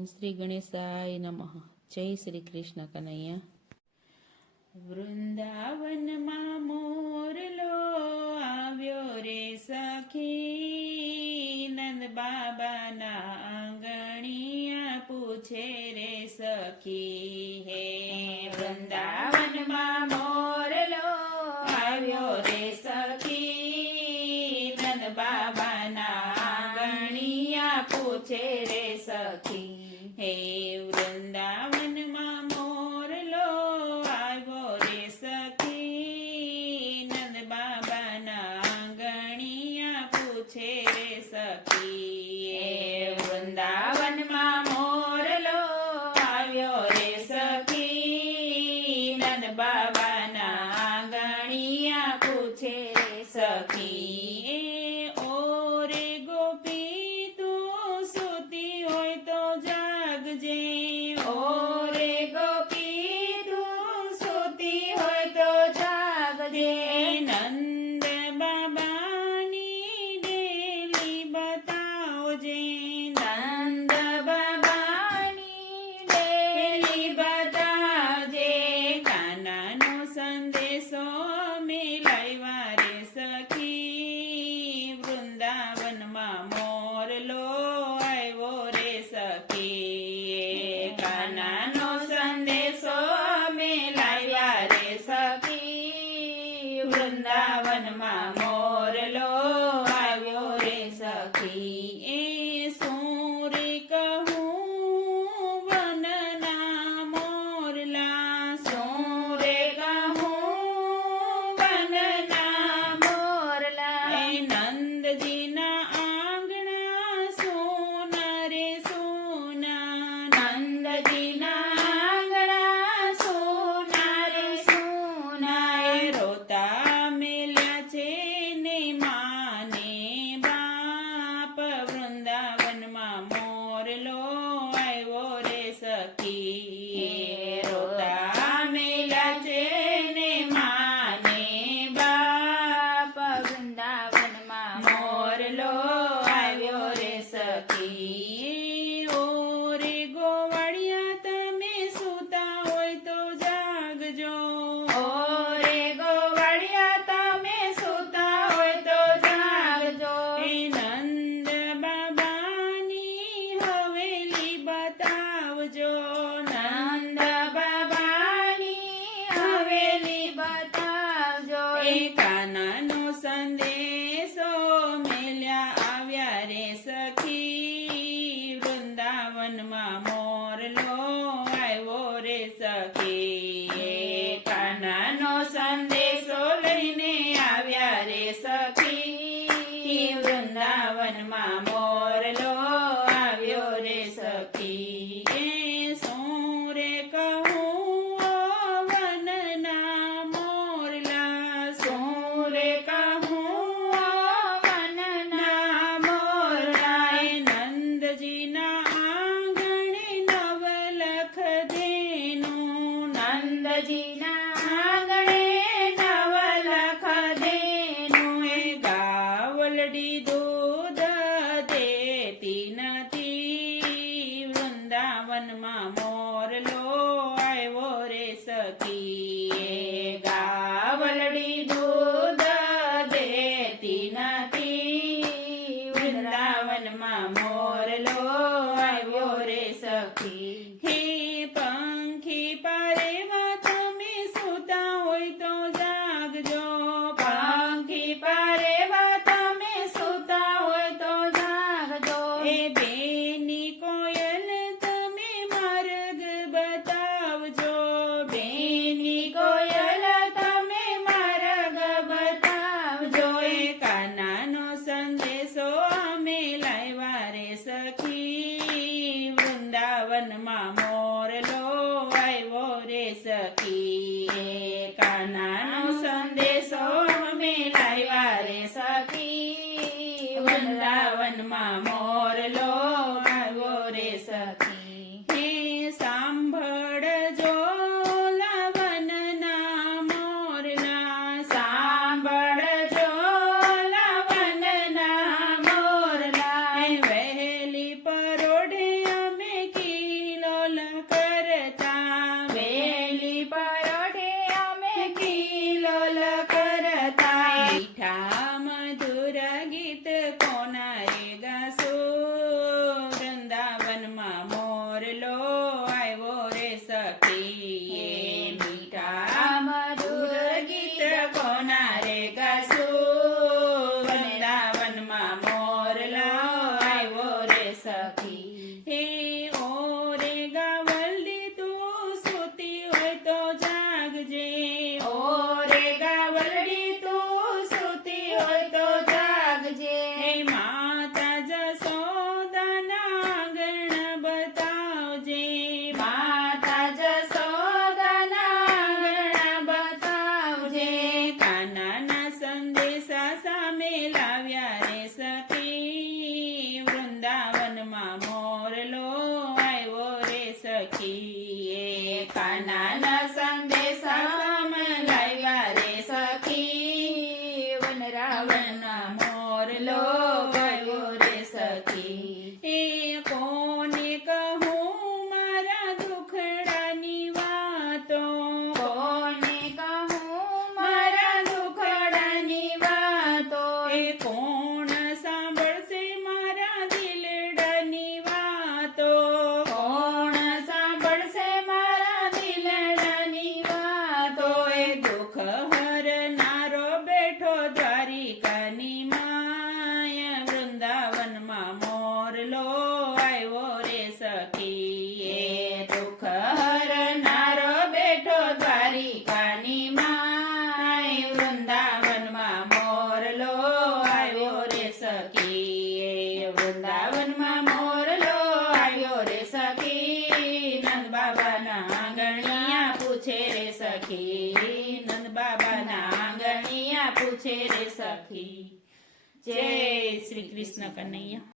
ઓમ શ્રી ગણેશાય નમઃ. જય શ્રી કૃષ્ણ કનૈયા. વૃંદાવનમાં મોરલો આવ્યો રે સખી, નંદ બાબાના આંગણિયા પૂછે રે સખી. હે વૃંદાવનમાં મોરલો આવ્યો રે સખી, નંદ બાબાના આંગણિયા પૂછે રે સખી. હે વૃંદાવનમાં મોરલો આવ્યો રે સખી, નંદ બાબાના આંગણિયા પૂછે રે સખી. હે વૃંદાવનમાં મોરલો આવ્યો રે સખી, નંદ બાબાના આંગણિયા પૂછે રે સખી. ઓરે ગોપી તું સૂતી હોય તો જાગજે, ઓરે ગોપી તું સૂતી હોય તો જાગજે. નંદ બાબાની ડેલી બતાવજે, નંદ બાબાની ડેલી બતાવજે. કાનાનો સંદેશો મેલાવ્યા રે સખી, વૃંદાવનમાં મોરલો આવ્યો રે સખી. કાનાનો સંદેશો મેલાવ્યા રે સખી, વૃંદાવનમાં મોરલો આવ્યો રે સખી. એ શું રે કહું વનના મોરલા, શું રે કહું વનના મોરલા. એ નંદજીના આંગણા સોના રે સોના, નંદજીના આંગણા સોના રે સોના. એ રોતા મેલ્યા છે ને માને બાપ, વૃંદાવનમાં મોરલો આવ્યો રે સખી. રોતા મેલ્યા છે ને માને બાપ, વૃંદાવનમાં મોરલો આવ્યો રે સખી. ઓરે ગોવાળિયા તમે સૂતા હોય તો જાગજો, ઓરે ગોવાળિયા તમે સૂતા હોય તો જાગજો. એ નંદ બાબાની હવેલી બતાવજો, નંદ બાબાની હવેલી બતાવજો. એ કાનાનો સંદેશો મેલ્યા આવ્યા રે સખી, વૃંદાવનમાં મોરલો આવ્યો રે સખી. કાનાનો સંદેશો લઈને આવ્યા રે સખી, વૃંદાવનમાં મોરલો આવ્યો રે સખી. એ શું રે કહું વનના મોરલા, શું રે કહું વનના મોરલા. એ નંદજીના આંગણે નવલખ દેનું, નંદજીના આંગણે નવલખ દેનું. એ ગાવલડી દૂધ દેતી નથી, વૃંદાવનમાં મોરલો આવ્યો રે સખી. એ ગાવલડી દૂધ દેતી નથી, વૃંદાવનમાં મોરલો આવ્યો રે સખી. હે પંખી પારેવા તમે સૂતા હોય તો જાગજો, પંખી પારેવા તમે સૂતા હોય તો જાગજો. એ બેની કોયલ તમે માર્ગ બતાવજો, બેની કોયલ તમે માર્ગ બતાવજો. એ કાનાનો સંદેશો મેલાવ્યા રે સખી, વૃંદાવનમાં મોરલો આવ્યો રે સખી. એ કાનાનો સંદેશો મેલાવ્યા રે સખી, વૃંદાવનમાં મોરલો આવ્યો રે સખી. હે સાંભળજો લાવનના મોરલા, સાંભળજો લાવનના મોરલા. એ વહેલી પરોઢે અમે કી સખી વૃંદાવનમાં મોરલો આવ્યો રે સખી નંદ બાબાના આંગણિયા પૂછે રે સખી નંદ બાબાના આંગણિયા પૂછે રે સખી જય શ્રી કૃષ્ણ કનૈયા